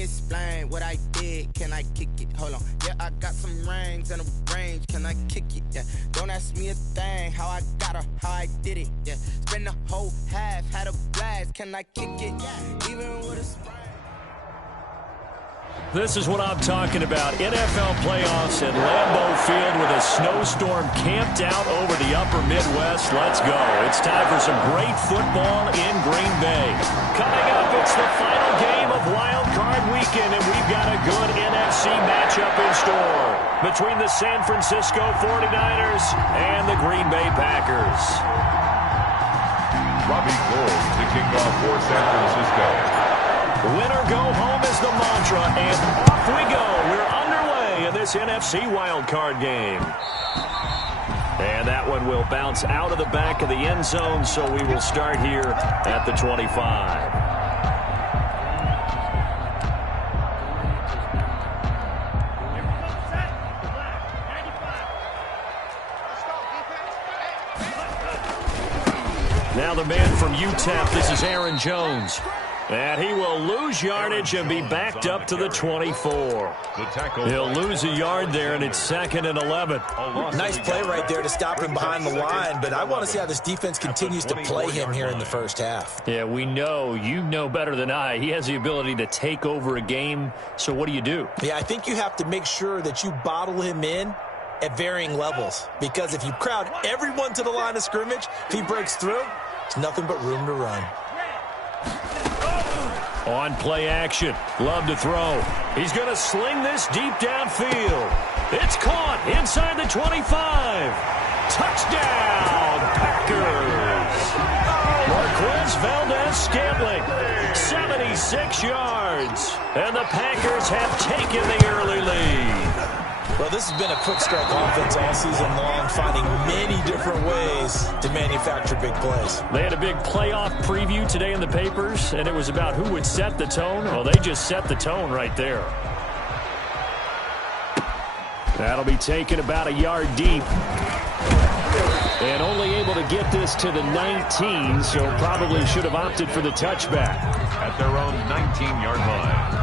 me explain what I did. Can I kick it? Hold on. Yeah, I got some rings and a range. Can I kick it? Yeah. Don't ask me a thing. How I got her, how I did it. Yeah. Spend the whole half, had a blast. Can I kick it? Yeah. Even with a sprain. This is what I'm talking about. NFL playoffs at Lambeau Field with a snowstorm camped out over the upper Midwest. Let's go. It's time for some great football in Green Bay. Coming up, it's the final game of Wild Card Weekend, and we've got a good NFC matchup in store between the San Francisco 49ers and the Green Bay Packers. Robbie Gould to kick off for San Francisco. Winner go home is the mantra, and off we go. We're underway in this NFC wildcard game. And that one will bounce out of the back of the end zone, so we will start here at the 25. Now the man from UTEP, this is Aaron Jones. And he will lose yardage and be backed up to the 24. He'll lose a yard there, and it's 2nd and 11. Nice play right there to stop him behind the line, but I want to see how this defense continues to play him here in the first half. Yeah, we know. You know better than I. He has the ability to take over a game, so what do? Yeah, I think you have to make sure that you bottle him in at varying levels, because if you crowd everyone to the line of scrimmage, if he breaks through, it's nothing but room to run. On play action, love to throw. He's going to sling this deep downfield. It's caught inside the 25. Touchdown, Packers. Marquez Valdez-Scantling, 76 yards. And the Packers have taken the early lead. Well, this has been a quick strike offense all season long, finding many different ways to manufacture big plays. They had a big playoff preview today in the papers, and it was about who would set the tone. Well, they just set the tone right there. That'll be taken about a yard deep. And only able to get this to the 19, so probably should have opted for the touchback. At their own 19-yard line.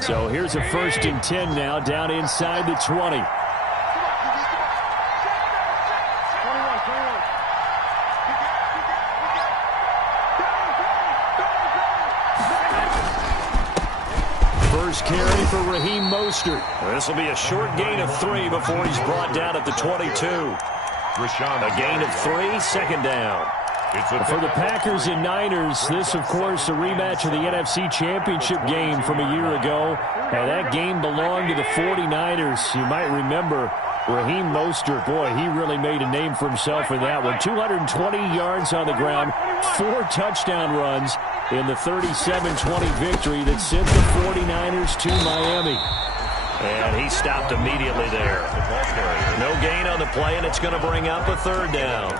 So here's a 1st and 10 now, down inside the 20. First carry for Raheem Mostert. This will be a short gain of 3 before he's brought down at the 22. A gain of 3, 2nd down. For the Packers and Niners, this, of course, a rematch of the NFC Championship game from a year ago. And that game belonged to the 49ers. You might remember Raheem Mostert. Boy, he really made a name for himself in that one. 220 yards on the ground, 4 touchdown runs in the 37-20 victory that sent the 49ers to Miami. And he stopped immediately there. No gain on the play, and it's going to bring up a 3rd down.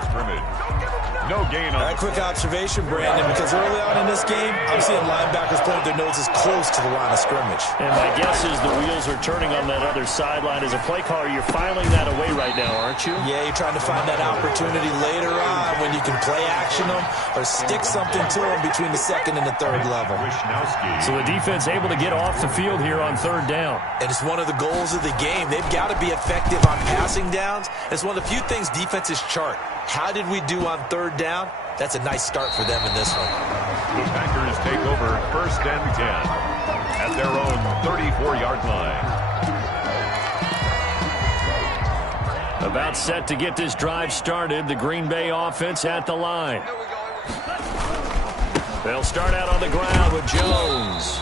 No gain on that. Quick observation, Brandon, because early on in this game, I'm seeing linebackers point their noses close to the line of scrimmage. And my guess is the wheels are turning on that other sideline. As a play caller, you're filing that away right now, aren't you? Yeah, you're trying to find that opportunity later on when you can play action them or stick something to them between the 2nd and the 3rd level. So the defense able to get off the field here on 3rd down. And it's one of the goals of the game. They've got to be effective on passing downs. It's one of the few things defenses chart. How did we do on 3rd down? That's a nice start for them in this one. The Packers take over 1st and 10 at their own 34-yard line. About set to get this drive started. The Green Bay offense at the line. They'll start out on the ground with Jones.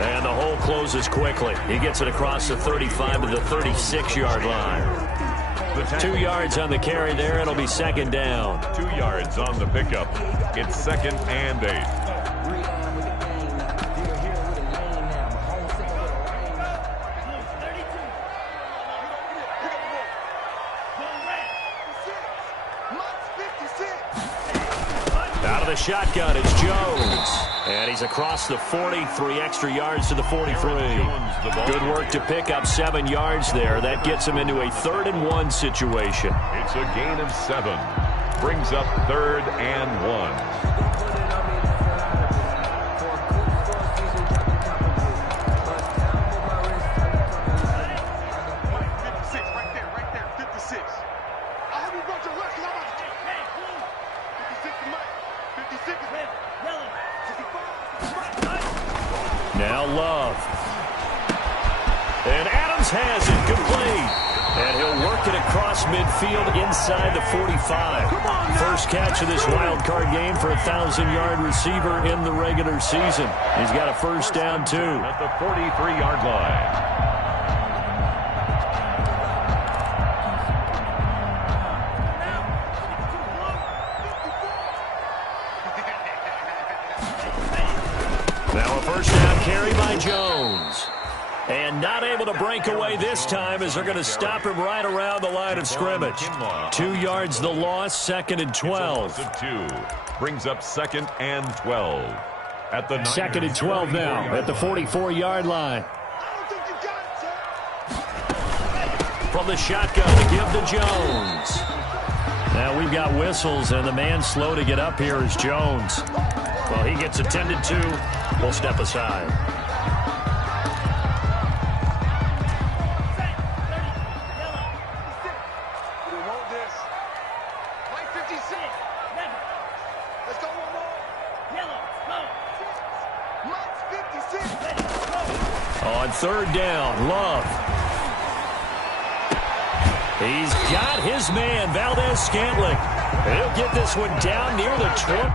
And the hole closes quickly. He gets it across the 35 to the 36-yard line. 2 yards on the carry there. It'll be 2nd down. 2 yards on the pickup. It's 2nd and 8. Out of the shotgun, it's Jones. And he's across the 40, 3 extra yards to the 43. Good work to pick up 7 yards there. That gets him into a 3rd and 1 situation. It's a gain of 7. Brings up 3rd and 1. Now Love. And Adams has it. Good play. And he'll work it across midfield inside the 45. First catch of this wild card game for a 1,000-yard receiver in the regular season. He's got a first down, too. At the 43-yard line. Now a first down carry by Jones. And not able to break away this time as they're going to stop him right around the line of scrimmage. 2 yards the loss, 2nd and 12. 2 brings up 2nd and 12. At the 2nd and 12 now at the 44-yard line. From the shotgun to give to Jones. Now we've got whistles, and the man slow to get up here is Jones. Well, he gets attended to. We'll step aside. On 3rd down, Love. He's got his man, Valdez-Scantling. He'll get this one down near the 20.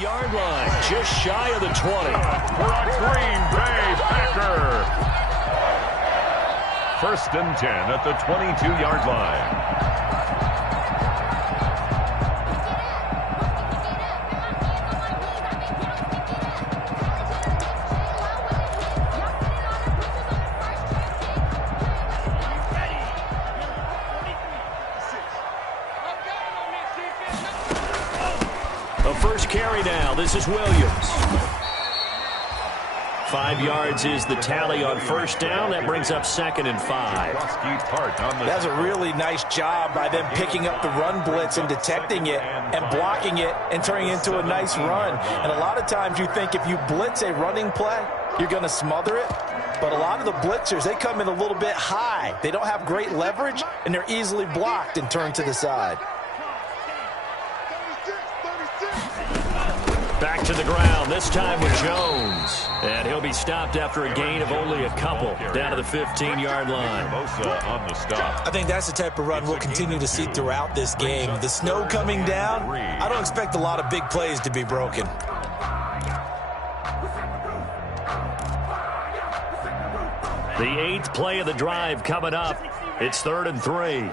Yard line, just shy of the 20. For a Green Bay Packer. 1st and 10 at the 22-yard line. First carry now. This is Williams. 5 yards is the tally on first down. That brings up 2nd and 5. That's a really nice job by them picking up the run blitz and detecting it and blocking it and turning it into a nice run. And a lot of times you think if you blitz a running play, you're going to smother it. But a lot of the blitzers, they come in a little bit high. They don't have great leverage, and they're easily blocked and turned to the side. Back to the ground, this time with Jones. And he'll be stopped after a gain of only a couple, down to the 15-yard line. On the stop. I think that's the type of run we'll continue to see throughout this game. The snow coming down, I don't expect a lot of big plays to be broken. The 8th play of the drive coming up. It's 3rd and 3.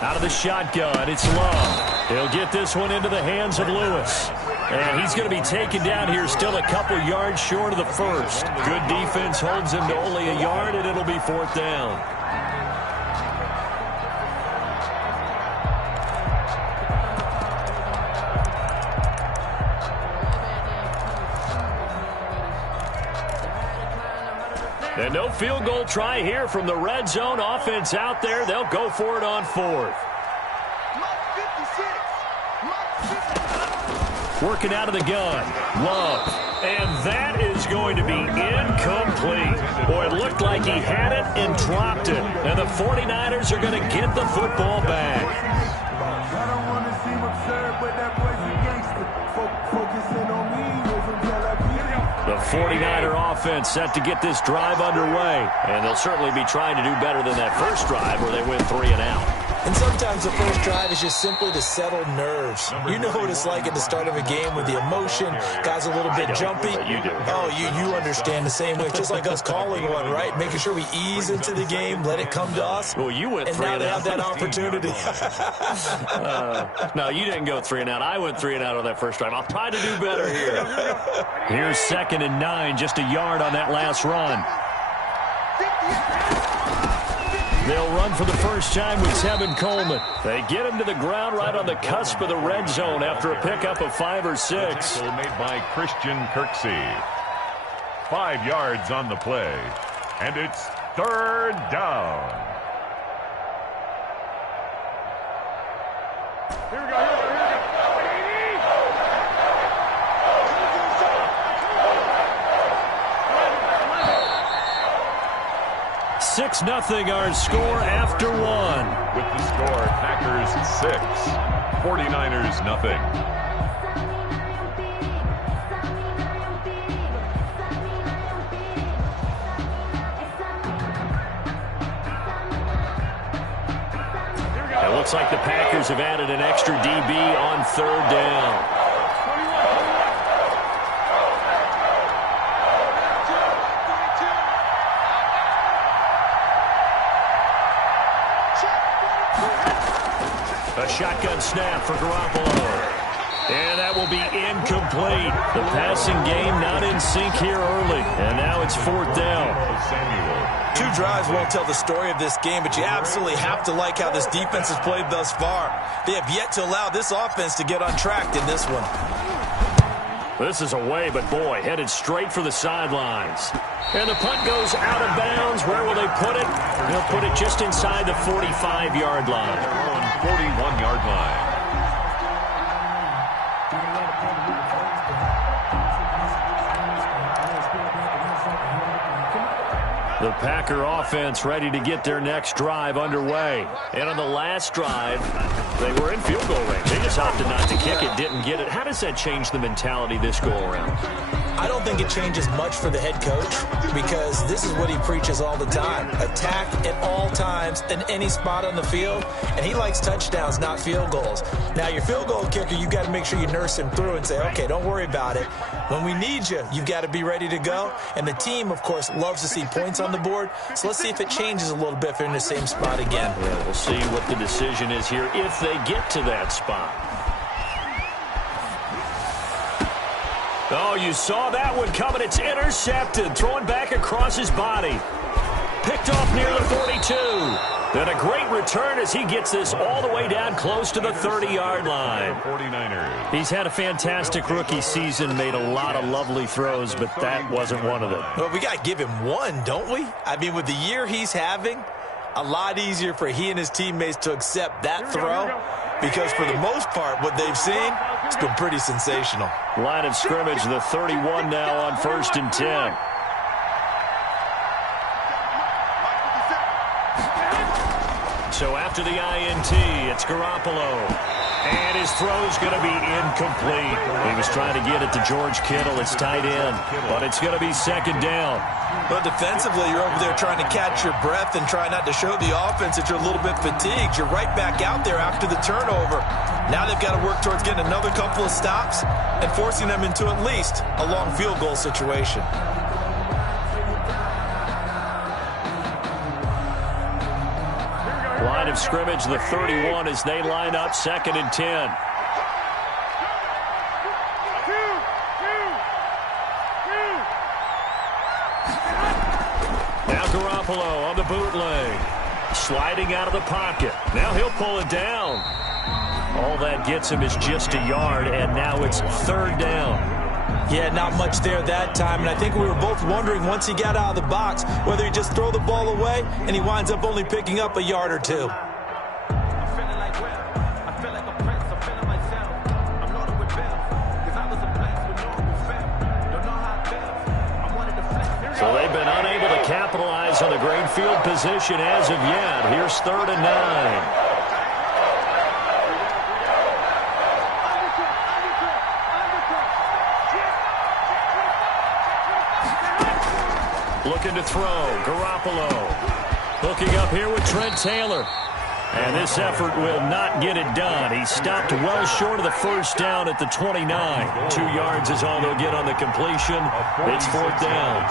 Out of the shotgun, it's Love. He'll get this one into the hands of Lewis. And he's going to be taken down here still a couple yards short of the first. Good defense holds him to only a yard, and it'll be 4th down. And no field goal try here from the red zone offense out there. They'll go for it on 4th. Working out of the gun. Love. And that is going to be incomplete. Boy, it looked like he had it and dropped it. And the 49ers are going to get the football back. I don't want to seem absurd, but that boy's a gangster. Focusing on me. The 49er offense set to get this drive underway. And they'll certainly be trying to do better than that first drive where they went 3 and out. And sometimes the first drive is just simply to settle nerves. You know what it's like at the start of a game with the emotion. Guys a little bit jumpy. You do. Oh, you understand the same way. It's just like us calling one, right? Making sure we ease into the game, let it come to us. Well, you went 3 and out. And now they have that opportunity. No, you didn't go 3 and out. I went 3 and out on that first drive. I'll try to do better here. Here's 2nd and 9, just a yard on that last run. They'll run for the first time with Tevin Coleman. They get him to the ground right on the cusp of the red zone after a pickup of 5 or 6. Made by Christian Kirksey. 5 yards on the play. And it's 3rd down. Here we go. 6-0 our score after 1. With the score, Packers 6, 49ers nothing. It looks like the Packers have added an extra DB on 3rd down. A shotgun snap for Garoppolo. And that will be incomplete. The passing game not in sync here early. And now it's 4th down. 2 drives won't tell the story of this game, but you absolutely have to like how this defense has played thus far. They have yet to allow this offense to get untracked in this one. This is away, but boy, headed straight for the sidelines. And the punt goes out of bounds. Where will they put it? They'll put it just inside the 45-yard line. 41-yard line. The Packer offense ready to get their next drive underway. And on the last drive, they were in field goal range. They just opted not to kick it, didn't get it. How does that change the mentality this go-around? I don't think it changes much for the head coach because this is what he preaches all the time. Attack at all times in any spot on the field, and he likes touchdowns, not field goals. Now, your field goal kicker, you've got to make sure you nurse him through and say, okay, don't worry about it. When we need you, you've got to be ready to go. And the team, of course, loves to see points on the board. So let's see if it changes a little bit if they're in the same spot again. Yeah, we'll see what the decision is here if they get to that spot. Oh, you saw that one coming. It's intercepted. Thrown back across his body. Picked off near the 42. Then a great return as he gets this all the way down close to the 30-yard line. 49ers. He's had a fantastic rookie season, made a lot of lovely throws, but that wasn't one of them. Well, we got to give him one, don't we? I mean, with the year he's having, a lot easier for he and his teammates to accept that throw because for the most part, what they've seen, it's been pretty sensational. Line of scrimmage, the 31 now on 1st and 10. So after the INT, it's Garoppolo. And his throw's going to be incomplete. He was trying to get it to George Kittle, his tight end, but it's going to be 2nd down. Well, defensively, you're over there trying to catch your breath and try not to show the offense that you're a little bit fatigued. You're right back out there after the turnover. Now they've got to work towards getting another couple of stops and forcing them into at least a long field goal situation. Line line of scrimmage, the 31, as they line up 2nd and 10. Now Garoppolo on the bootleg. Sliding out of the pocket. Now he'll pull it down. All that gets him is just a yard, and now it's 3rd down. Yeah, not much there that time, and I think we were both wondering once he got out of the box whether he'd just throw the ball away, and he winds up only picking up a yard or two. So they've been unable to capitalize on the great field position as of yet. Here's 3rd and 9. Looking to throw. Garoppolo. Hooking up here with Trent Taylor. And this effort will not get it done. He stopped well short of the 1st down at the 29. 2 yards is all they'll get on the completion. It's 4th down.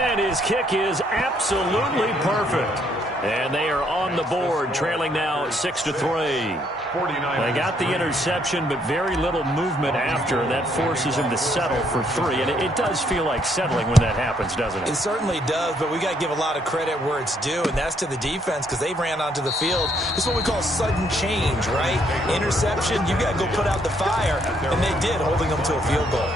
And his kick is absolutely perfect. And they are on the board, trailing now 6-3. They got the interception, but very little movement after. That forces him to settle for 3. And it does feel like settling when that happens, doesn't it? It certainly does, but we got to give a lot of credit where it's due, and that's to the defense because they ran onto the field. This is what we call sudden change, right? Interception, you got to go put out the fire, and they did, holding them to a field goal.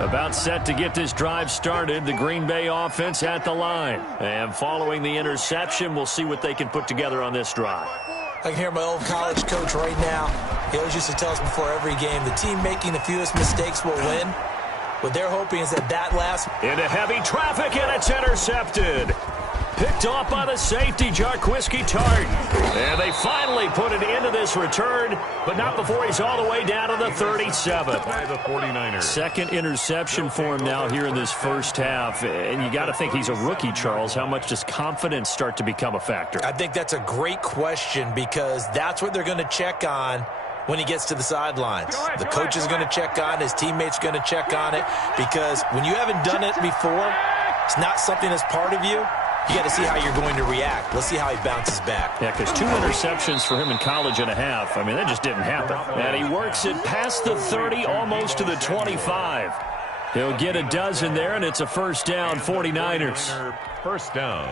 About set to get this drive started. The Green Bay offense at the line. And following the interception, we'll see what they can put together on this drive. I can hear my old college coach right now. He always used to tell us before every game, the team making the fewest mistakes will win. What they're hoping is that last... Into heavy traffic, and it's intercepted. Picked off by the safety, Jarquiski Tart. And they finally put an end to this return, but not before he's all the way down to the 37. By the 49ers. 2nd interception for him now here in this 1st half. And you got to think he's a rookie, Charles. How much does confidence start to become a factor? I think that's a great question because that's what they're going to check on when he gets to the sidelines. The coach is going to check on, his teammates going to check on it, because when you haven't done it before, it's not something that's part of you. You got to see how you're going to react. Let's see how he bounces back. Yeah, because 2 interceptions for him in college and a half. I mean, that just didn't happen. And he works it past the 30, almost to the 25. He'll get a dozen there, and it's a 1st down, 49ers. 1st down.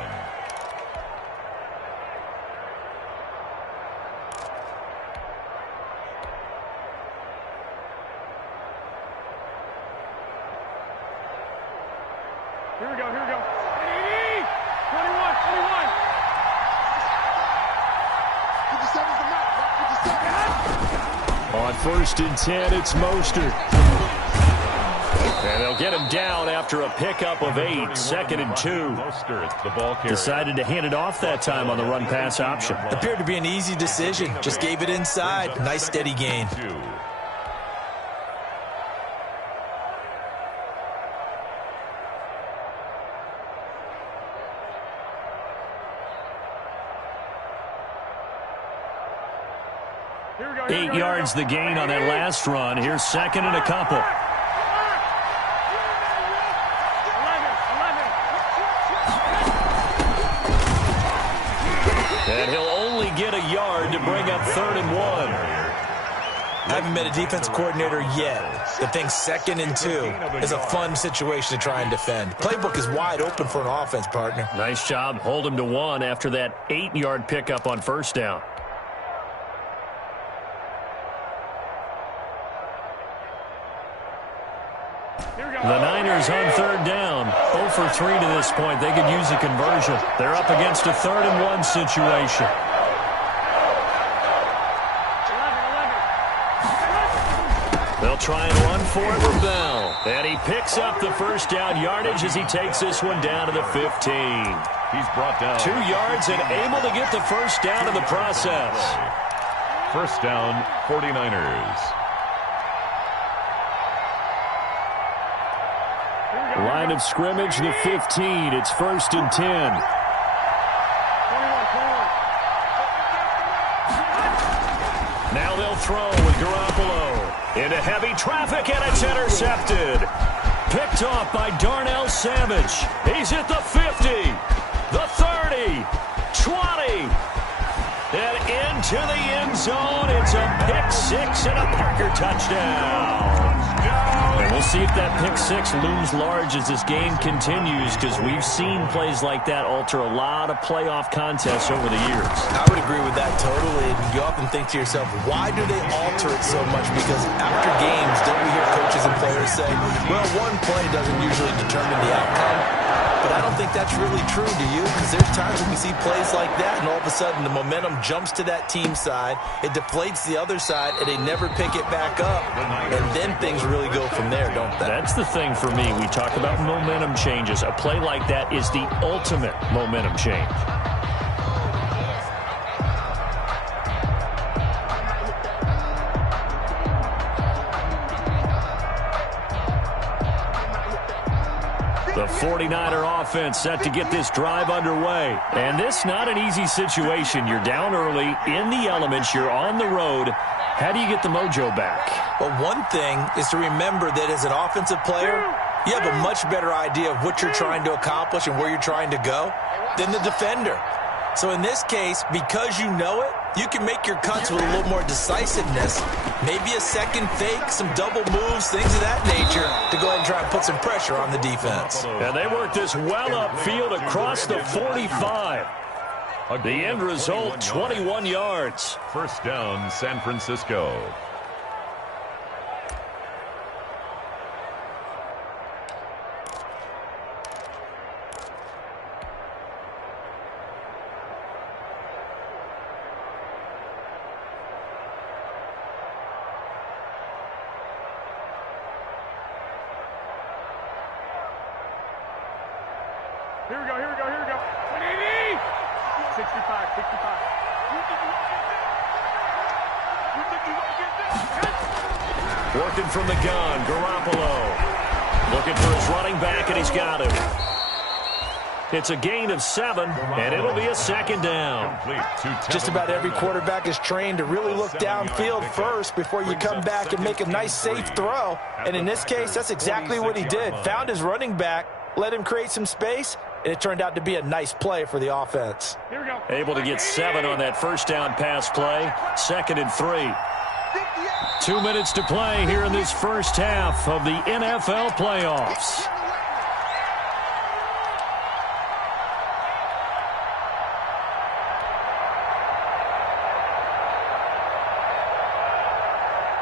Here we go, here we go. 21. 57's the mark. On 1st and 10, it's Mostert. And they'll get him down after a pickup of 8, 2nd and 2. Mostert, the ball carrier. Decided to hand it off that time on the run-pass option. Appeared to be an easy decision. Just gave it inside. Nice steady gain. Here we go. 8 yards the gain on that last run. Here's 2nd and a couple. 11. And he'll only get a yard to bring up 3rd and 1. I haven't met a defense coordinator yet that thinks 2nd and 2 is a fun situation to try and defend. Playbook is wide open for an offense, partner. Nice job. Hold him to 1 after that 8-yard pickup on 1st down. The Niners on 3rd down. 0 for 3 to this point. They could use a conversion. They're up against a 3rd and 1 situation. They'll try and run for it with Bell. And he picks up the 1st down yardage as he takes this one down to the 15. He's brought down 2 yards and able to get the 1st down in the process. 1st down, 49ers. Line of scrimmage, the 15. It's 1st and 10. 21. Now they'll throw with Garoppolo. Into heavy traffic, and it's intercepted. Picked off by Darnell Savage. He's at the 50, the 30, 20, and into the end zone. It's a pick six and a Packer touchdown. And we'll see if that pick six looms large as this game continues, because we've seen plays like that alter a lot of playoff contests over the years. I would agree with that totally. And you often think to yourself, why do they alter it so much? Because after games, don't we hear coaches and players say, well, one play doesn't usually determine the outcome. But I don't think that's really true, do you? Because there's times when we see plays like that, and all of a sudden the momentum jumps to that team side, it deflates the other side, and they never pick it back up. And then things really go from there, don't they? That's the thing for me. We talk about momentum changes. A play like that is the ultimate momentum change. The 49er offense set to get this drive underway. And this not an easy situation. You're down early, in the elements, you're on the road. How do you get the mojo back? Well, one thing is to remember that as an offensive player, you have a much better idea of what you're trying to accomplish and where you're trying to go than the defender. So in this case, because you know it, you can make your cuts with a little more decisiveness. Maybe a second fake, some double moves, things of that nature to go ahead and try and put some pressure on the defense. And they work this well upfield across the 45. The end result, 21 yards. First down, San Francisco. Here we go. 180. 65. Working from the gun, Garoppolo. Looking for his running back, and he's got him. It's a gain of 7, and it'll be a second down. Just about every quarterback is trained to really look downfield first before you come back and make a nice, safe throw. And in this case, that's exactly what he did. Found his running back, let him create some space, and it turned out to be a nice play for the offense. Here we go. Able to get 7 on that first down pass play. 2nd and 3. 2 minutes to play here in this first half of the NFL playoffs.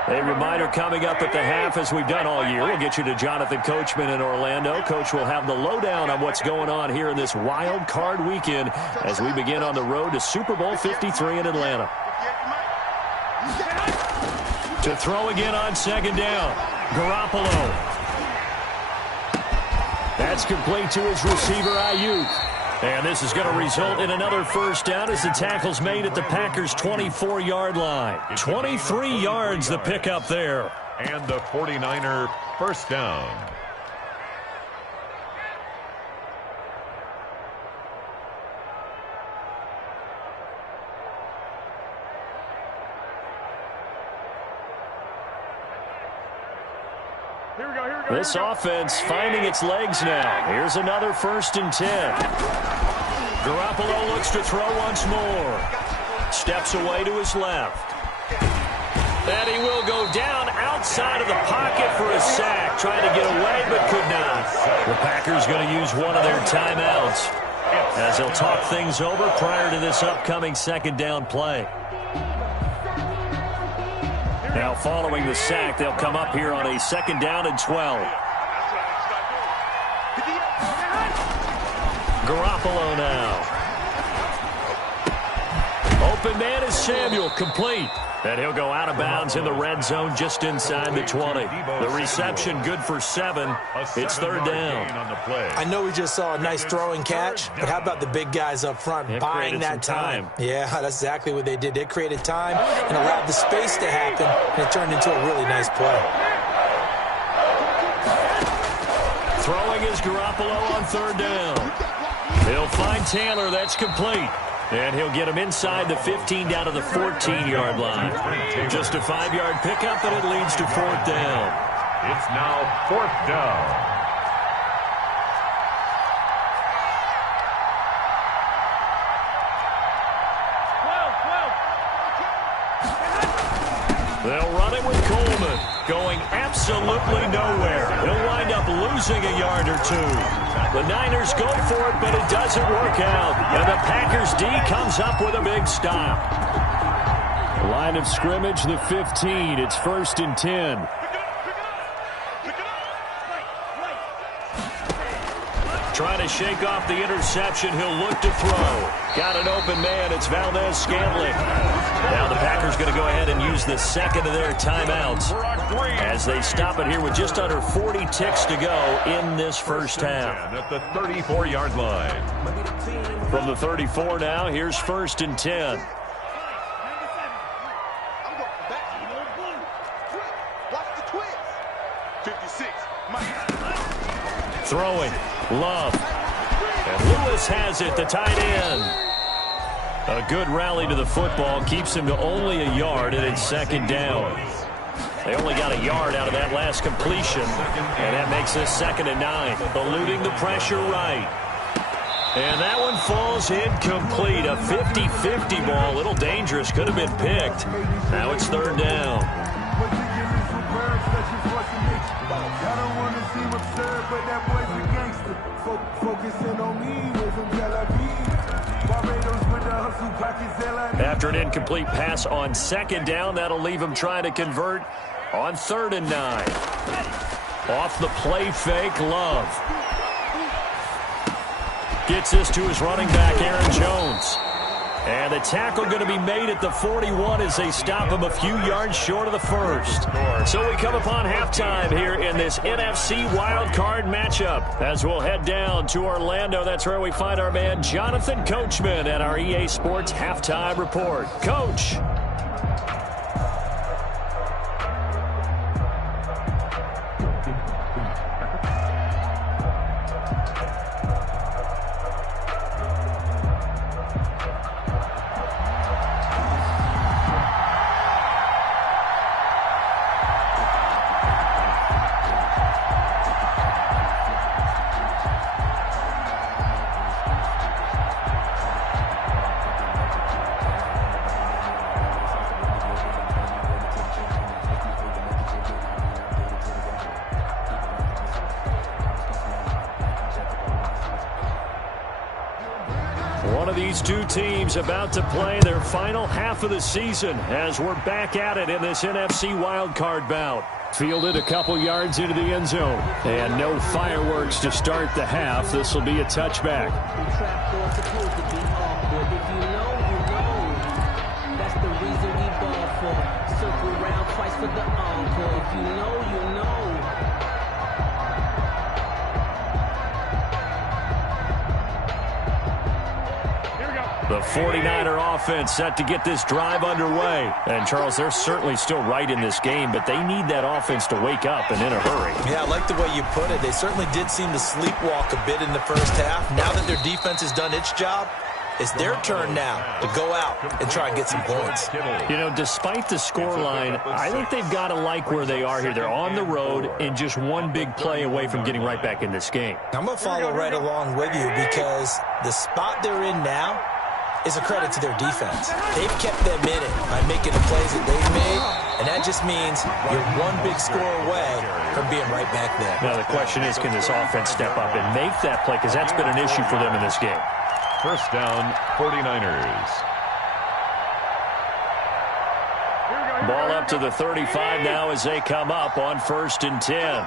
A reminder coming up at the half, as we've done all year. We'll get you to Jonathan Coachman in Orlando. Coach will have the lowdown on what's going on here in this wild card weekend as we begin on the road to Super Bowl 53 in Atlanta. To throw again on second down, Garoppolo. That's complete to his receiver, Ayuk. And this is going to result in another first down as the tackle's made at the Packers' 24-yard line. 23 yards the pickup there. And the 49er first down. This offense finding its legs now. Here's another 1st and 10. Garoppolo looks to throw once more. Steps away to his left. And he will go down outside of the pocket for a sack. Trying to get away, but could not. The Packers going to use one of their timeouts as they'll talk things over prior to this upcoming second down play. Now following the sack, they'll come up here on a 2nd down and 12. Garoppolo now. Open man is Samuel, complete. And he'll go out of bounds in the red zone just inside the 20. The reception good for 7. It's 3rd down. I know we just saw a nice throwing catch, but how about the big guys up front buying that time? Yeah, that's exactly what they did. They created time and allowed the space to happen, and it turned into a really nice play. Throwing is is Garoppolo on third down. He'll find Taylor. That's complete. And he'll get him inside the 15 down to the 14-yard line. Just a 5-yard pickup, and it leads to fourth down. It's now fourth down. They'll run it with Coleman, going absolutely nowhere. He'll wind up losing a yard or two. The Niners go for it, but it doesn't work out. And the Packers D comes up with a big stop. Line of scrimmage, the 15. It's 1st and 10. Trying to shake off the interception. He'll look to throw. Got an open man. It's Valdez-Scantling. Now the Packers going to go ahead and use the second of their timeouts as they stop it here with just under 40 ticks to go in this first half. At the 34-yard line. From the 34 now, here's 1st and 10. Throwing. Love. And Lewis has it, the tight end. A good rally to the football keeps him to only a yard, and it's 2nd down. They only got a yard out of that last completion, and that makes this 2nd and 9. Eluding the pressure right. And that one falls incomplete. A 50-50 ball, a little dangerous, could have been picked. Now it's 3rd down. After an incomplete pass on 2nd down, that'll leave him trying to convert on 3rd and 9. Off the play fake, Love. Gets this to his running back, Aaron Jones. And the tackle going to be made at the 41 as they stop him a few yards short of the first. So we come upon halftime here in this NFC wildcard matchup. As we'll head down to Orlando, that's where we find our man Jonathan Coachman at our EA Sports Halftime Report. Coach. These two teams about to play their final half of the season as we're back at it in this NFC wildcard bout. Fielded a couple yards into the end zone. And no fireworks to start the half. This will be a touchback. That's the reason we ball for. Circle round twice for the encore. If you know, you know. The 49er offense set to get this drive underway. And, Charles, they're certainly still right in this game, but they need that offense to wake up and in a hurry. Yeah, I like the way you put it. They certainly did seem to sleepwalk a bit in the first half. Now that their defense has done its job, it's their turn now to go out and try and get some points. You know, despite the scoreline, I think they've got to like where they are here. They're on the road and just one big play away from getting right back in this game. I'm going to follow right along with you because the spot they're in now is a credit to their defense. They've kept them in it by making the plays that they've made, and that just means you're one big score away from being right back there. Now the question is, can this offense step up and make that play? Because that's been an issue for them in this game. First down, 49ers. Ball up to the 35 now as they come up on 1st and 10.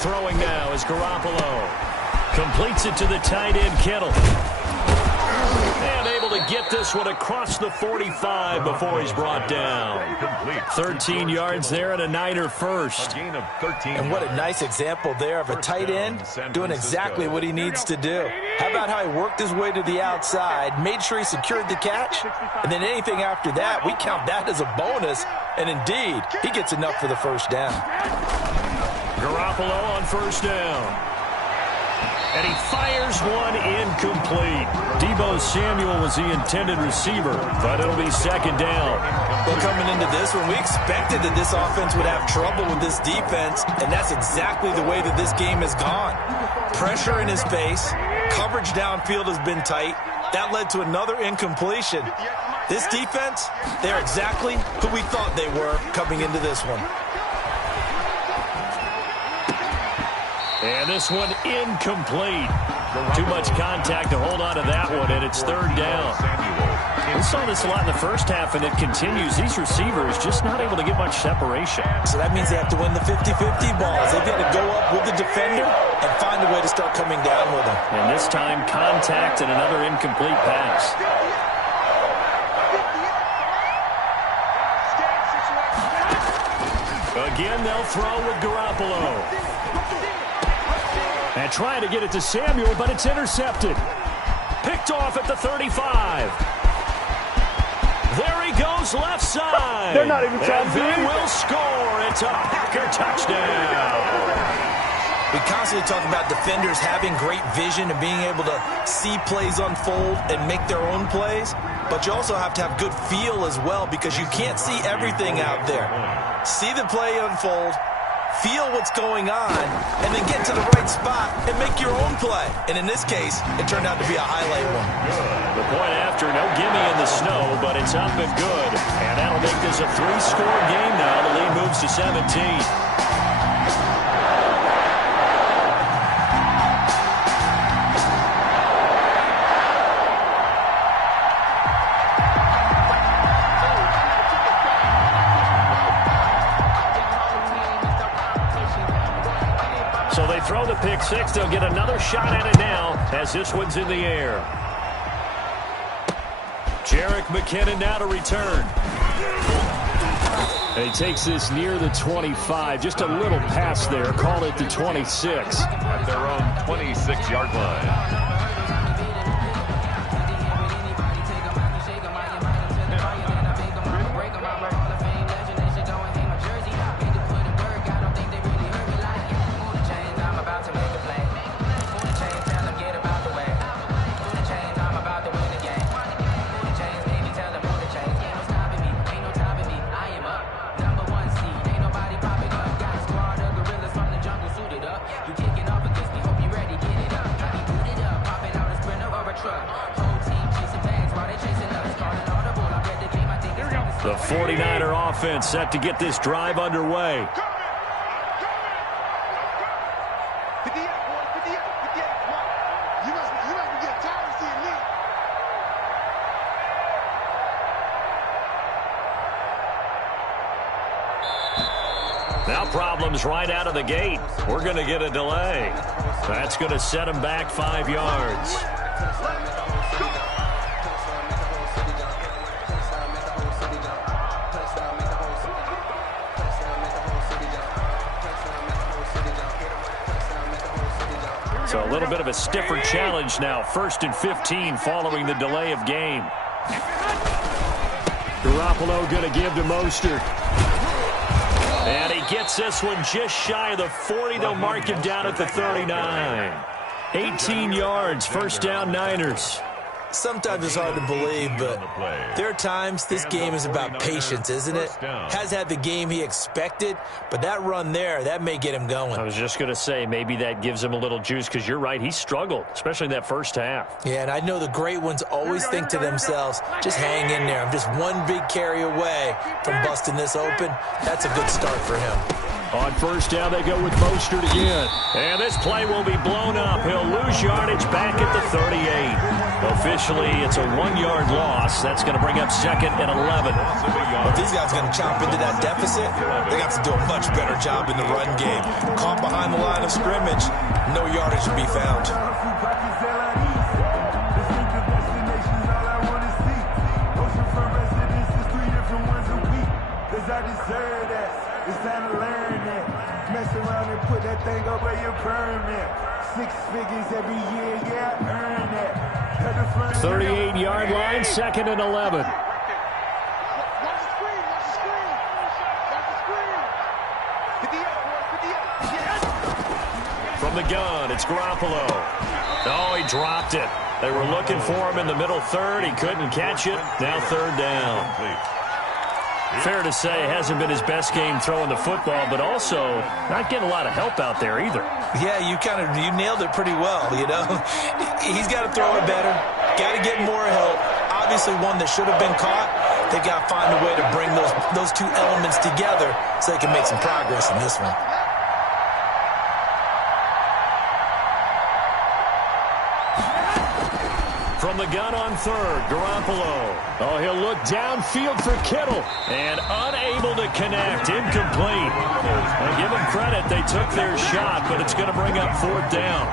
Throwing now is Garoppolo. Completes it to the tight end, Kittle. And able to get this one across the 45 before he's brought down. 13 yards there and a Niner first. And what a nice example there of a tight end doing exactly what he needs to do. How about how he worked his way to the outside, made sure he secured the catch, and then anything after that, we count that as a bonus. And indeed, he gets enough for the first down. Garoppolo on first down. And he fires one incomplete. Deebo Samuel was the intended receiver, but it'll be second down. Well, coming into this one, we expected that this offense would have trouble with this defense, and that's exactly the way that this game has gone. Pressure in his face, coverage downfield has been tight. That led to another incompletion. This defense, they're exactly who we thought they were coming into this one. And this one incomplete. Too much contact to hold on to that one, and it's third down. We saw this a lot in the first half, and it continues. These receivers just not able to get much separation. So that means they have to win the 50-50 balls. They've got to go up with the defender and find a way to start coming down with them. And this time, contact and another incomplete pass. Again, they'll throw with Garoppolo. And trying to get it to Samuel, but it's intercepted. Picked off at the 35. There he goes, left side. They're not even trying and to they will score. It's a Packer touchdown. We constantly talk about defenders having great vision and being able to see plays unfold and make their own plays. But you also have to have good feel as well, because you can't see everything out there. See the play unfold, feel what's going on, and then get to the right spot and make your own play. And in this case, it turned out to be a highlight one. The point after, no gimme in the snow, but it's up and good. And that'll make this a 3-score game now. The lead moves to 17. So they throw the pick six. They'll get another shot at it now as this one's in the air. Jerick McKinnon now to return. And he takes this near the 25. Just a little pass there. Call it the 26. At their own 26-yard line. The 49er offense set to get this drive underway. Now problems right out of the gate. We're going to get a delay. That's going to set them back 5 yards. So a little bit of a stiffer challenge now. 1st and 15 following the delay of game. Garoppolo going to give to Mostert. And he gets this one just shy of the 40. They'll mark him down at the 39. 18 yards, first down Niners. Sometimes it's hard to believe, but there are times this game is about patience, isn't it? Has had the game he expected, but that run there, that may get him going. I was just going to say, maybe that gives him a little juice, because you're right, he struggled, especially in that first half. Yeah, and I know the great ones always think to themselves, just hang in there. I'm just one big carry away from busting this open. That's a good start for him. On first down, they go with Mostert again. And this play will be blown up. He'll lose yardage back at the 38. Officially, it's a 1-yard loss. That's going to bring up 2nd and 11. If these guys are going to chomp into that deficit, they got to do a much better job in the run game. Caught behind the line of scrimmage, no yardage to be found. It's time to learn that. Mess around and put that thing up where you burn that. 6 figures every year, yeah, earn that. 38-yard line, 2nd and 11. From the gun, it's Garoppolo. Oh, he dropped it. They were looking for him in the middle third. He couldn't catch it. Now third down. Fair to say, it hasn't been his best game throwing the football, but also not getting a lot of help out there either. Yeah, you nailed it pretty well, you know. He's got to throw it better. Got to get more help. Obviously one that should have been caught. They've got to find a way to bring those two elements together so they can make some progress in this one. From the gun on third, Garoppolo. Oh, he'll look downfield for Kittle. And unable to connect. Incomplete. Well, give them credit. They took their shot, but it's going to bring up fourth down.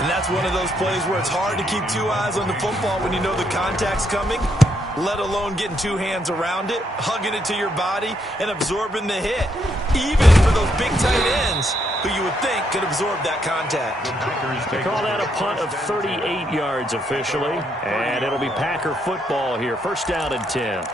And that's one of those plays where it's hard to keep two eyes on the football when you know the contact's coming, let alone getting two hands around it, hugging it to your body, and absorbing the hit. Even for those big tight ends who you would think could absorb that contact. They call that a punt of 38 yards officially, and it'll be Packer football here. First down and 10.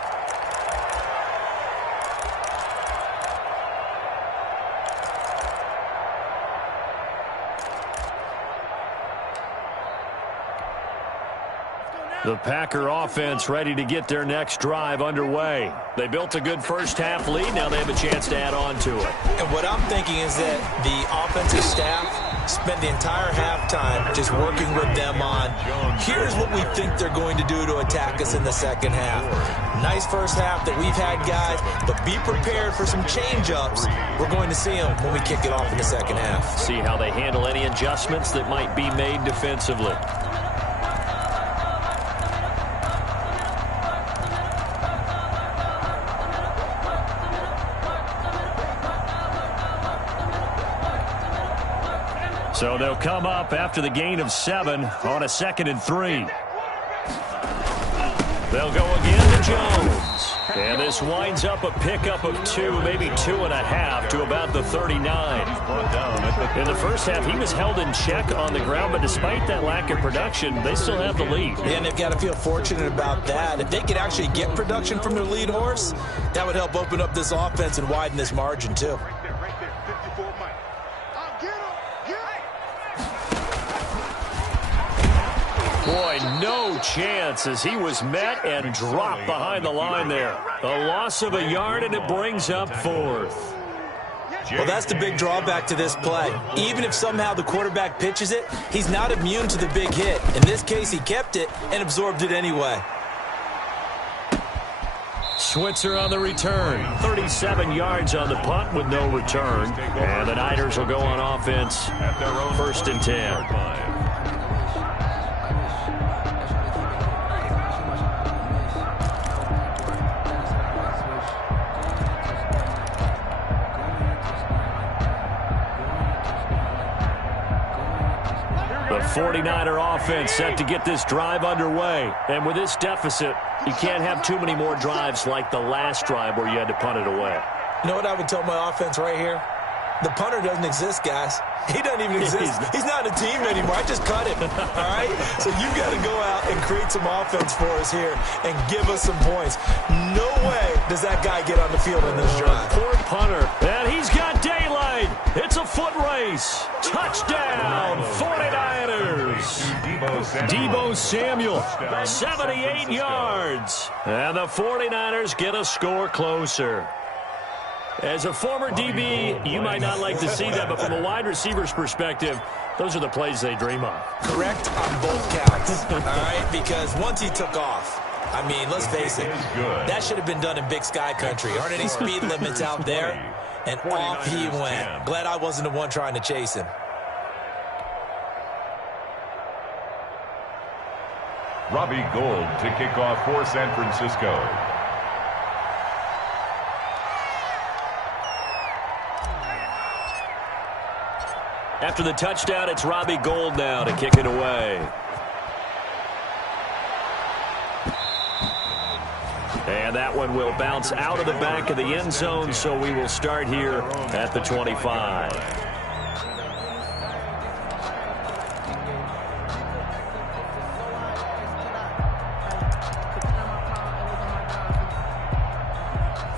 The Packer offense ready to get their next drive underway. They built a good first-half lead. Now they have a chance to add on to it. And what I'm thinking is that the offensive staff spent the entire halftime just working with them on, here's what we think they're going to do to attack us in the second half. Nice first half that we've had, guys, but be prepared for some change-ups. We're going to see them when we kick it off in the second half. See how they handle any adjustments that might be made defensively. So they'll come up after the gain of 7 on a 2nd and 3. They'll go again to Jones. And this winds up a pickup of 2, maybe 2.5 to about the 39. In the first half, he was held in check on the ground, but despite that lack of production, they still have the lead. And they've got to feel fortunate about that. If they could actually get production from their lead horse, that would help open up this offense and widen this margin too. Boy, no chance as he was met and dropped behind the line there. A loss of a yard, and it brings up fourth. Well, that's the big drawback to this play. Even if somehow the quarterback pitches it, he's not immune to the big hit. In this case, he kept it and absorbed it anyway. Switzer on the return. 37 yards on the punt with no return. And the Niners will go on offense at their own 1st and 10. The 49er offense set to get this drive underway. And with this deficit, you can't have too many more drives like the last drive where you had to punt it away. You know what I would tell my offense right here? The punter doesn't exist, guys. He doesn't even exist. He's not a team anymore. I just cut him, all right? So you've got to go out and create some offense for us here and give us some points. No way does that guy get on the field in this drive. Poor punter. And he's got daylight. It's a foot race. Touchdown, 49ers. Deebo Samuel, 78 yards. And the 49ers get a score closer. As a former DB, you might not like to see that, but from a wide receiver's perspective, those are the plays they dream of. Correct on both counts, all right? Because once he took off, I mean, let's face it, that should have been done in Big Sky country. Aren't any speed limits out there? And off he went. Glad I wasn't the one trying to chase him. Robbie Gould to kick off for San Francisco. After the touchdown, it's Robbie Gould now to kick it away. And that one will bounce out of the back of the end zone, so we will start here at the 25.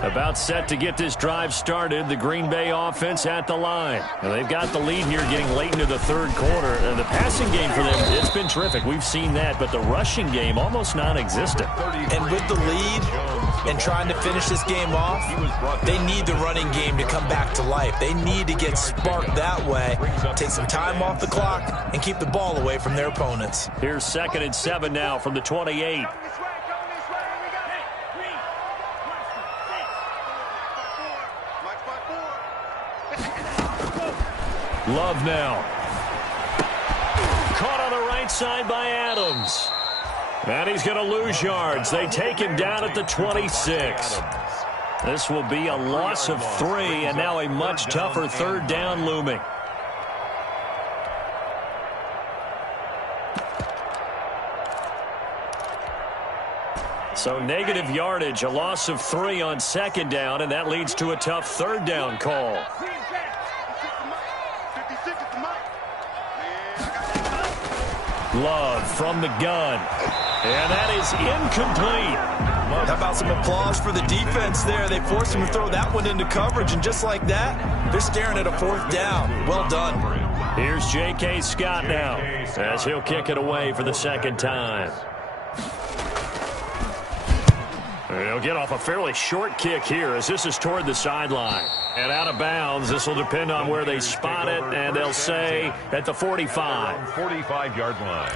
About set to get this drive started, the Green Bay offense at the line. And they've got the lead here getting late into the third quarter. The passing game for them, it's been terrific. We've seen that, but the rushing game almost non-existent. And with the lead and trying to finish this game off, they need the running game to come back to life. They need to get sparked that way, take some time off the clock, and keep the ball away from their opponents. Here's 2nd and 7 now from the 28. Love now. Caught on the right side by Adams. And he's going to lose yards. They take him down at the 26. This will be a loss of 3, and now a much tougher 3rd down looming. So negative yardage, a loss of 3 on 2nd down, and that leads to a tough 3rd down call. Love from the gun. And that is incomplete. How about some applause for the defense there? They forced him to throw that one into coverage, and just like that, they're staring at a 4th down. Well done. Here's J.K. Scott now as he'll kick it away for the 2nd time. He'll get off a fairly short kick here as this is toward the sideline. And out of bounds, this will depend on where they spot it, and they'll say at the 45. 45-yard line.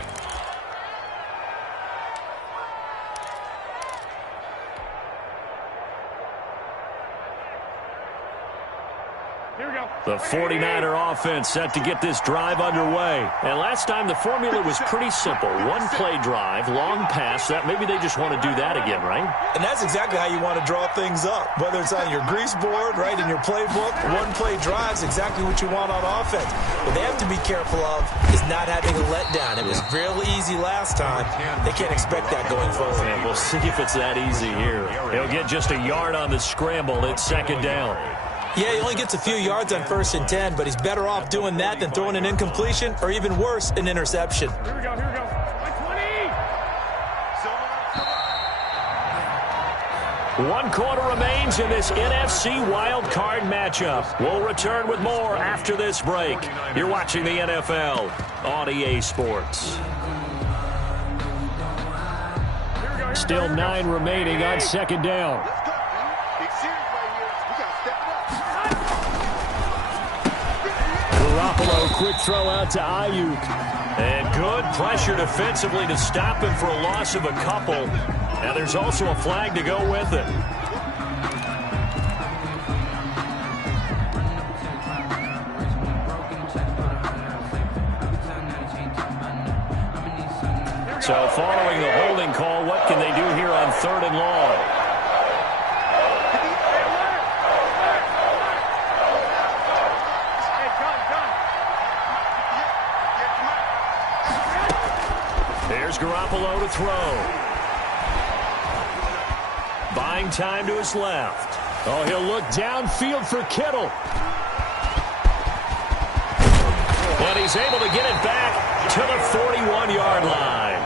The 49er offense set to get this drive underway. And last time the formula was pretty simple. One-play drive, long pass. That maybe they just want to do that again, right? And that's exactly how you want to draw things up. Whether it's on your grease board, right, in your playbook, one-play drive is exactly what you want on offense. What they have to be careful of is not having a letdown. It was really easy last time. They can't expect that going forward. And we'll see if it's that easy here. He'll get just a yard on the scramble. It's 2nd down. Yeah, he only gets a few yards on 1st and 10, but he's better off doing that than throwing an incompletion or even worse, an interception. Here we go. 20. 1 quarter remains in this NFC wild card matchup. We'll return with more after this break. You're watching the NFL on EA Sports. Still 9 remaining on 2nd down. Garoppolo, quick throw out to Ayuk. And good pressure defensively to stop him for a loss of a couple. And there's also a flag to go with it. So following the holding call, what can they do here on 3rd and long? There's Garoppolo to throw. Buying time to his left. Oh, he'll look downfield for Kittle. And he's able to get it back to the 41-yard line.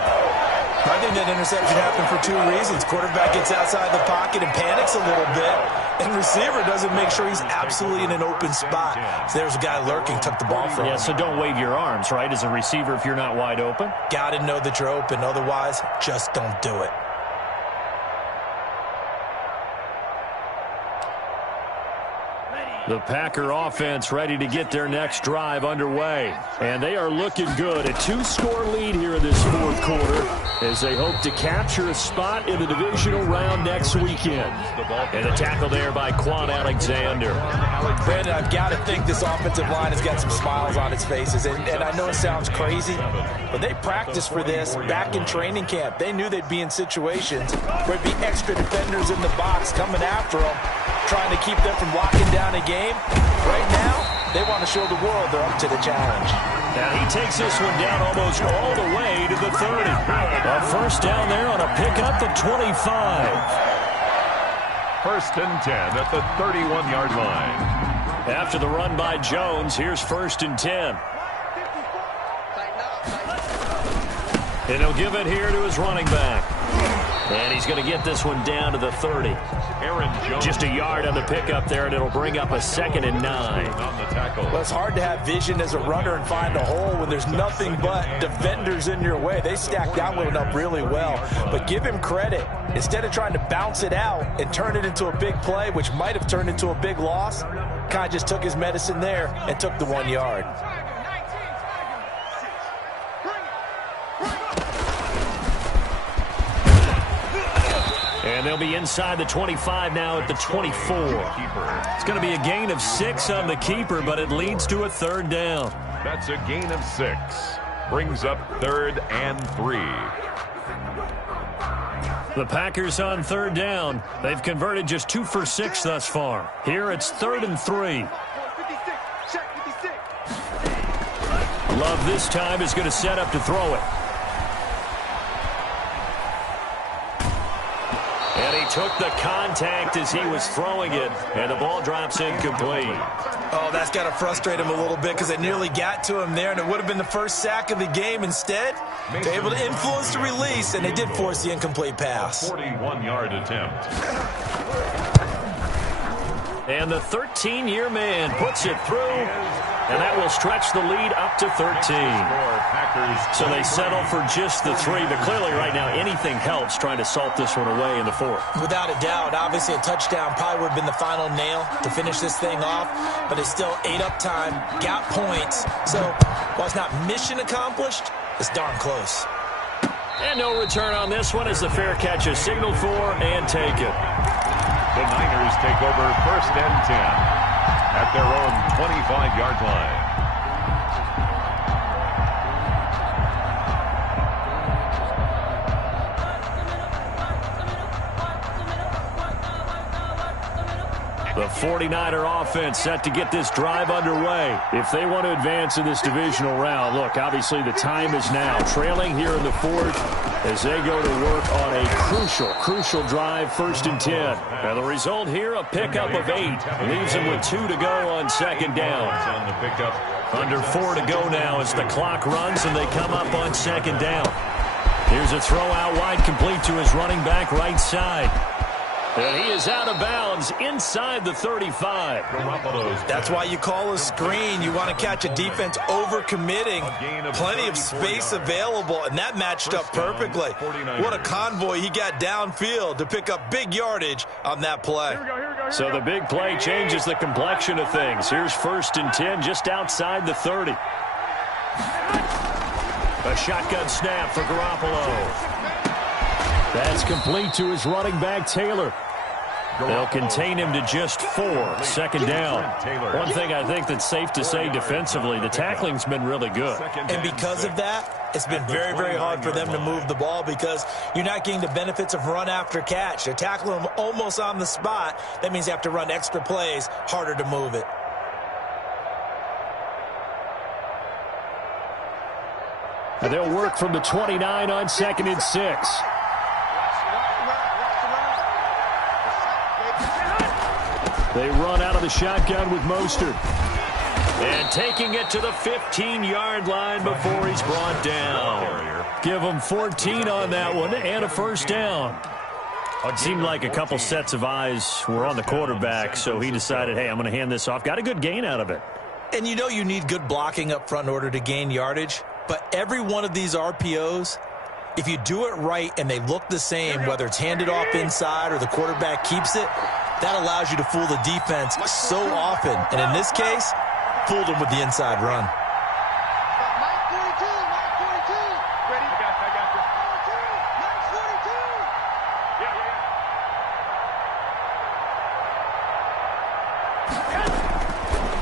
I think that interception happened for 2 reasons. Quarterback gets outside the pocket and panics a little bit, and receiver doesn't make sure he's absolutely in an open spot. So there's a guy lurking, took the ball from him. Yeah, so don't wave your arms, right, as a receiver if you're not wide open? Got to know that you're open. Otherwise, just don't do it. The Packer offense ready to get their next drive underway. And they are looking good. A 2-score lead here in this 4th quarter as they hope to capture a spot in the divisional round next weekend. And a tackle there by Quan Alexander. Brandon, I've got to think this offensive line has got some smiles on its faces. And I know it sounds crazy, but they practiced for this back in training camp. They knew they'd be in situations where there'd be extra defenders in the box coming after them, trying to keep them from locking down a game. Right now, they want to show the world they're up to the challenge. Now he takes this one down almost all the way to the 30. A 1st down there on a pickup at 25. 1st and 10 at the 31-yard line. After the run by Jones, here's 1st and 10. And he'll give it here to his running back. And he's going to get this one down to the 30. Just a yard on the pickup there, and it'll bring up a 2nd and 9. Well, it's hard to have vision as a runner and find a hole when there's nothing but defenders in your way. They stacked that one up really well. But give him credit. Instead of trying to bounce it out and turn it into a big play, which might have turned into a big loss, kind of just took his medicine there and took the 1 yard. And they'll be inside the 25 now at the 24. It's going to be a gain of 6 on the keeper, but it leads to a 3rd down. That's a gain of 6. Brings up 3rd and 3. The Packers on 3rd down. They've converted just 2 for 6 thus far. Here it's 3rd and 3. Love this time is going to set up to throw it. And he took the contact as he was throwing it, and the ball drops incomplete. Oh, that's got to frustrate him a little bit because it nearly got to him there, and it would have been the first sack of the game. Instead, they're able to influence the release, and they did force the incomplete pass. 41-yard attempt. And the 13-year man puts it through, and that will stretch the lead up to 13. So they settle for just the 3, but clearly right now anything helps trying to salt this one away in the 4th. Without a doubt, obviously a touchdown probably would have been the final nail to finish this thing off, but it's still ate up time, got points. So while it's not mission accomplished, it's darn close. And no return on this one as the fair catch is signaled for and taken. The Niners take over 1st and 10 at their own 25-yard line. The 49er offense set to get this drive underway. If they want to advance in this divisional round, look, obviously the time is now. Trailing here in the 4th as they go to work on a crucial drive, 1st and 10. And the result here, a pickup of 8. Leaves them with 2 to go on 2nd down. Under 4 to go now as the clock runs and they come up on 2nd down. Here's a throw out wide, complete to his running back right side. And he is out of bounds inside the 35. That's why you call a screen. You want to catch a defense over-committing. Plenty of space available, and that matched up perfectly. What a convoy he got downfield to pick up big yardage on that play. So the big play changes the complexion of things. Here's 1st and 10 just outside the 30. A shotgun snap for Garoppolo. That's complete to his running back, Taylor. They'll contain him to just 4, 2nd down. One thing I think that's safe to say defensively, the tackling's been really good. And because of that, it's been very, very hard for them to move the ball because you're not getting the benefits of run after catch. They're tackling them almost on the spot. That means they have to run extra plays, harder to move it. And they'll work from the 29 on 2nd and 6. They run out of the shotgun with Mostert. And taking it to the 15-yard line before he's brought down. Give him 14 on that one and a 1st down. It seemed like a couple sets of eyes were on the quarterback, so he decided, hey, I'm going to hand this off. Got a good gain out of it. And you know you need good blocking up front in order to gain yardage, but every one of these RPOs, if you do it right and they look the same, whether it's handed off inside or the quarterback keeps it, that allows you to fool the defense so often. And in this case, fooled them with the inside run.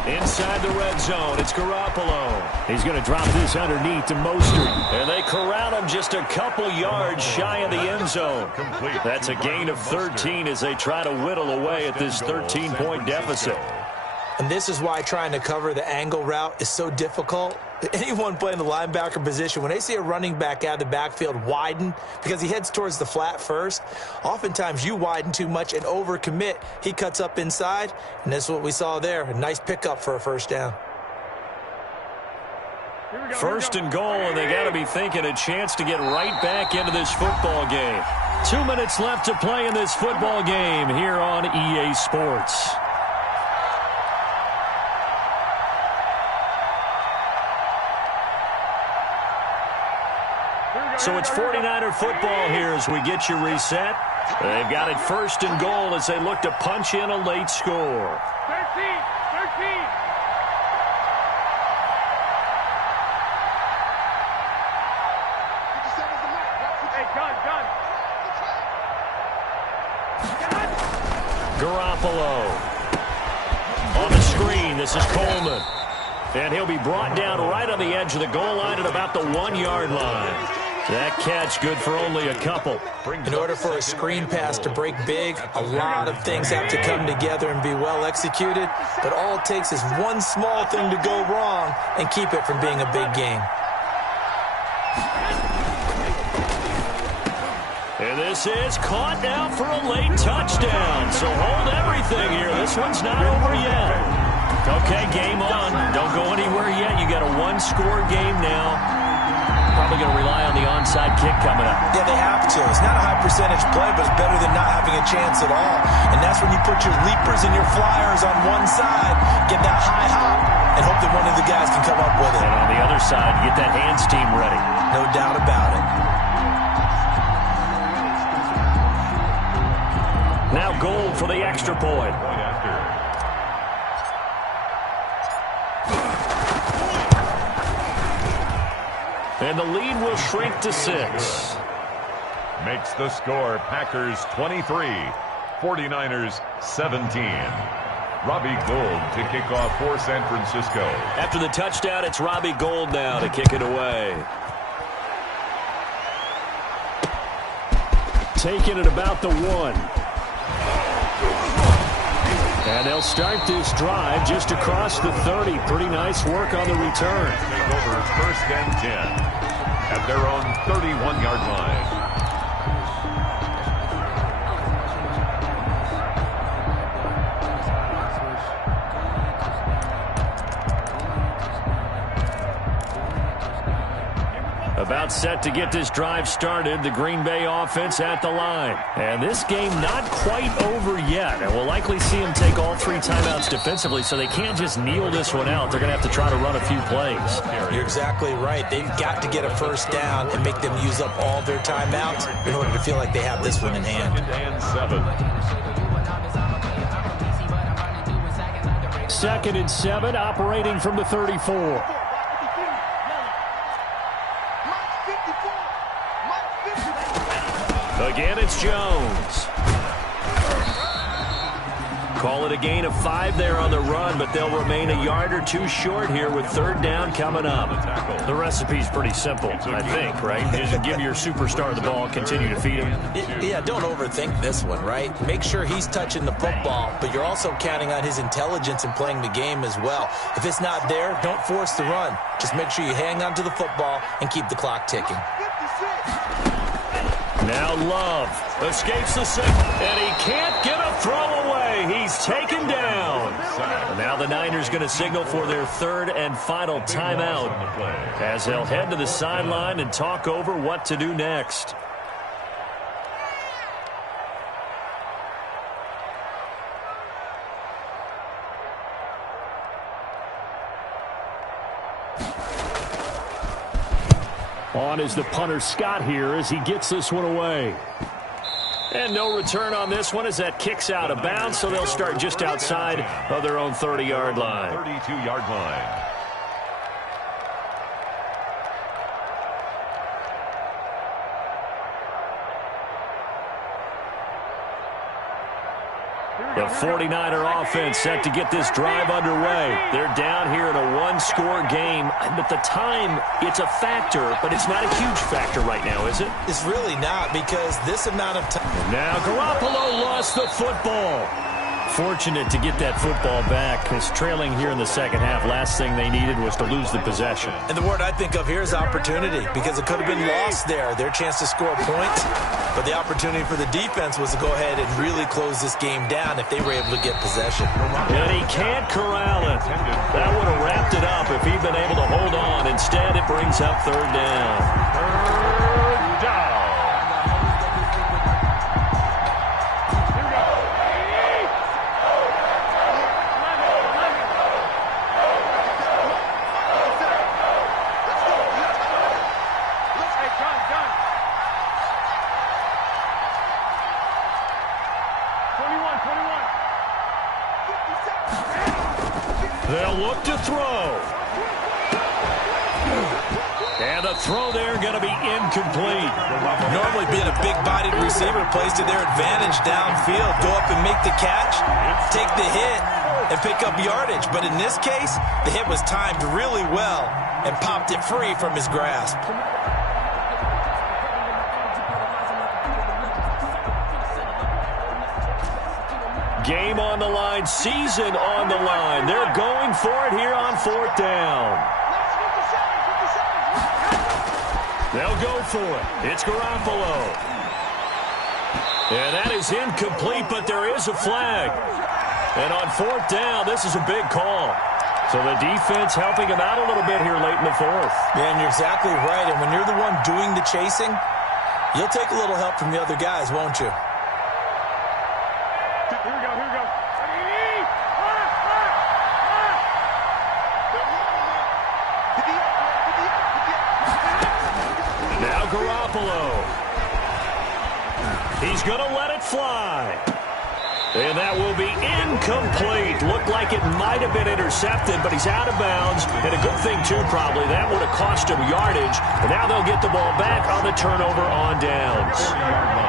Inside the red zone, it's Garoppolo. He's going to drop this underneath to Mostert. And they corral him just a couple yards shy of the end zone. That's a gain of 13 as they try to whittle away at this 13-point deficit. And this is why trying to cover the angle route is so difficult. Anyone playing the linebacker position, when they see a running back out of the backfield widen because he heads towards the flat first, oftentimes you widen too much and overcommit. He cuts up inside, and that's what we saw there. A nice pickup for a 1st down. 1st and goal, and they got to be thinking a chance to get right back into this football game. 2 minutes left to play in this football game here on EA Sports. So it's 49er football here as we get you reset. They've got it first and goal as they look to punch in a late score. 13. Garoppolo. On the screen, this is Coleman. And he'll be brought down right on the edge of the goal line at about the 1-yard line. That catch good for only a couple. In order for a screen pass to break big, a lot of things have to come together and be well executed. But all it takes is one small thing to go wrong and keep it from being a big game. And this is caught now for a late touchdown. So hold everything here. This one's not over yet. Okay, game on. Don't go anywhere yet. You got a one-score game now. Probably going to rely on the onside kick coming up. Yeah, they have to. It's not a high percentage play, but it's better than not having a chance at all. And that's when you put your leapers and your flyers on one side, get that high hop, and hope that one of the guys can come up with it. And on the other side, get that hands team ready. No doubt about it. Now goal for the extra point. And the lead will shrink to 6. Makes the score Packers 23, 49ers 17. Robbie Gould to kick off for San Francisco. After the touchdown, it's Robbie Gould now to kick it away. Taking it about the 1. And they'll start this drive just across the 30. Pretty nice work on the return. Take over first and 10 at their own 31-yard line. About set to get this drive started. The Green Bay offense at the line. And this game not quite over yet. And we'll likely see them take all 3 timeouts defensively, so they can't just kneel this one out. They're going to have to try to run a few plays. You're exactly right. They've got to get a first down and make them use up all their timeouts in order to feel like they have this one in hand. 2nd and 7, operating from the 34. Again, it's Jones. Call it a gain of 5 there on the run, but they'll remain a yard or 2 short here with 3rd down coming up. The recipe's pretty simple, I think, right? Just give your superstar the ball, continue to feed him. Yeah, don't overthink this one, right? Make sure he's touching the football, but you're also counting on his intelligence in playing the game as well. If it's not there, don't force the run. Just make sure you hang on to the football and keep the clock ticking. Now Love escapes the sack, and he can't get a throw away. He's taken down. And now the Niners going to signal for their 3rd and final timeout as they'll head to the sideline and talk over what to do next. On is the punter Scott here as he gets this one away. And no return on this one as that kicks out of bounds, so they'll start just outside of their own 30-yard line. 32-yard line. The 49er offense set to get this drive underway. They're down here in a one-score game. But the time, it's a factor, but it's not a huge factor right now, is it? It's really not, because this amount of time. Now Garoppolo lost the football. Fortunate to get that football back, because trailing here in the second half, last thing they needed was to lose the possession. And the word I think of here is opportunity, because it could have been lost there, their chance to score points. But the opportunity for the defense was to go ahead and really close this game down if they were able to get possession. And he can't corral it. That would have wrapped it up if he'd been able to hold on. Instead, it brings up 3rd down. 3rd down. look to throw. And the throw there going to be incomplete. Normally being a big-bodied receiver plays to their advantage downfield. Go up and make the catch, take the hit, and pick up yardage. But in this case, the hit was timed really well and popped it free from his grasp. Game on the line, season on the line. They're going for it here on 4th down. They'll go for it. It's Garoppolo. And that is incomplete, but there is a flag. And on 4th down, this is a big call. So the defense helping him out a little bit here late in the 4th. Yeah, and you're exactly right. And when you're the one doing the chasing, you'll take a little help from the other guys, won't you? Here we go. Now Garoppolo. He's going to let it fly. And that will be incomplete. Looked like it might have been intercepted, but he's out of bounds. And a good thing, too, probably. That would have cost him yardage. And now they'll get the ball back on the turnover on downs.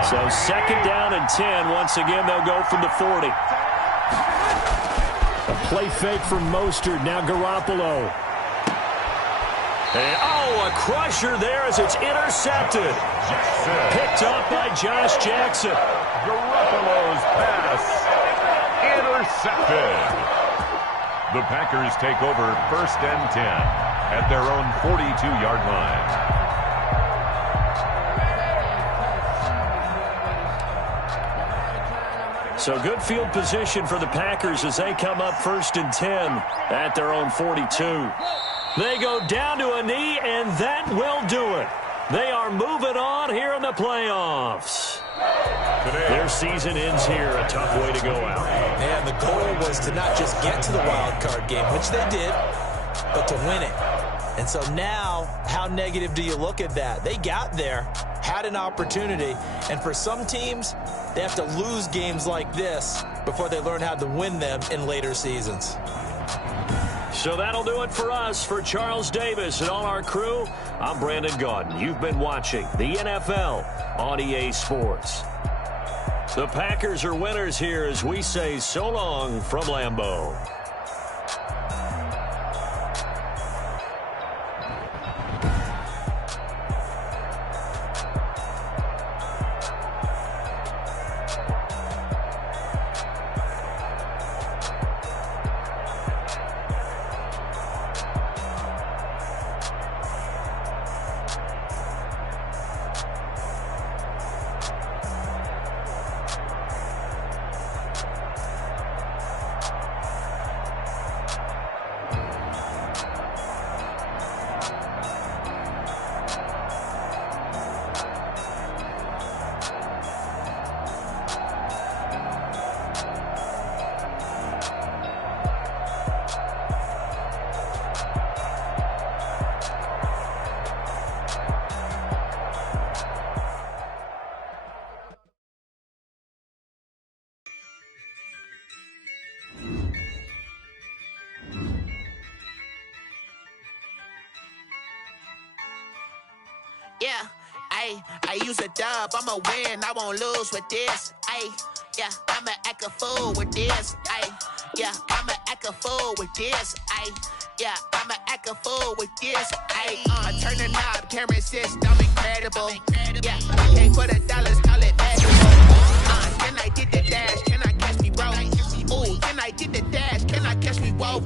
So 2nd down and 10. Once again, they'll go from the 40. A play fake from Mostert. Now Garoppolo. And, a crusher there as it's intercepted. Picked up by Josh Jackson. Garoppolo's pass intercepted. The Packers take over 1st and 10 at their own 42-yard line. So good field position for the Packers as they come up 1st and 10 at their own 42. They go down to a knee, and that will do it. They are moving on here in the playoffs. Their season ends here. A tough way to go out. And the goal was to not just get to the wild card game, which they did, but to win it. And so now, how negative do you look at that? They got there, had an opportunity, and for some teams, they have to lose games like this before they learn how to win them in later seasons. So that'll do it for us. For Charles Davis and all our crew, I'm Brandon Gaudin. You've been watching the NFL on EA Sports. The Packers are winners here as we say so long from Lambeau. Yeah, I use a dub, I'ma win, I won't lose with this. Yeah, I'ma act a fool with this. Yeah, I'ma act a fool with this. Yeah, I'ma act a fool with this. Turn the knob, can't resist, I'm incredible. Yeah, came for the dollars, call it valuable. Can I get the dash? Can I catch me broke? Ooh, can I get the dash? Can I catch me woke?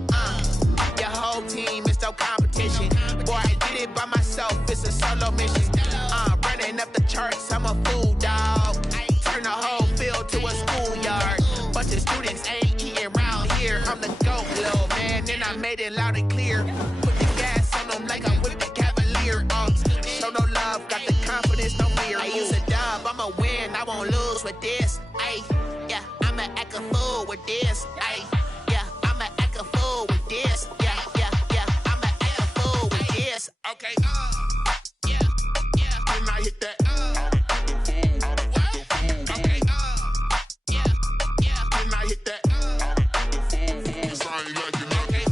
Your whole team is no competition. Boy, I did it by myself, it's a solo mission. Running up the charts, I'm a fool, dog. Turn the whole field to a schoolyard. Bunch of students ain't eating around here. I'm the GOAT, little man, and I made it loud and clear. Put the gas on them like I'm with the Cavalier. Show no love, got the confidence, no fear. I use a dub, I'ma win, I won't lose with this. Yeah, I'ma act a fool with this. Yeah, I'ma act a fool with this. Yeah, I'ma act a fool with this. Okay, yeah, can I hit that? Okay, yeah, can I hit that? Okay,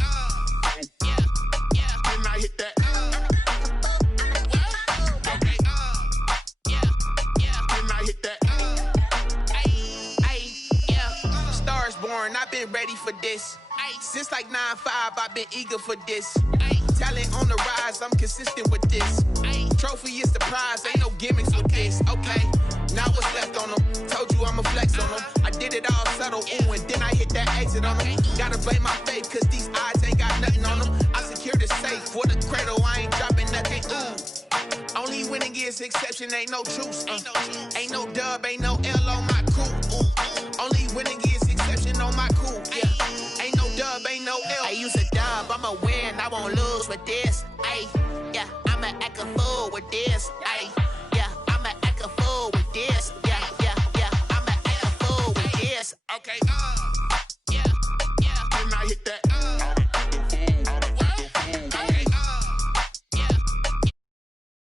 been ready for this. Since like 9-5, I've been eager for this. Talent on the rise, I'm consistent with this. Trophy is the prize, ain't no gimmicks with this. Okay, now what's left on them? Told you I'ma flex on them. I did it all subtle, ooh, and then I hit that exit on them. Gotta blame my faith, cause these odds ain't got nothing on them. I secure the safe for the cradle, I ain't dropping nothing, ooh. Only winning is exception, ain't no truce. Ain't no dub, ain't no L on my crew. Only winning is exception on my crew. Yeah. Ain't no dub, ain't no L. I use a dub, I'ma win, I won't lose with this.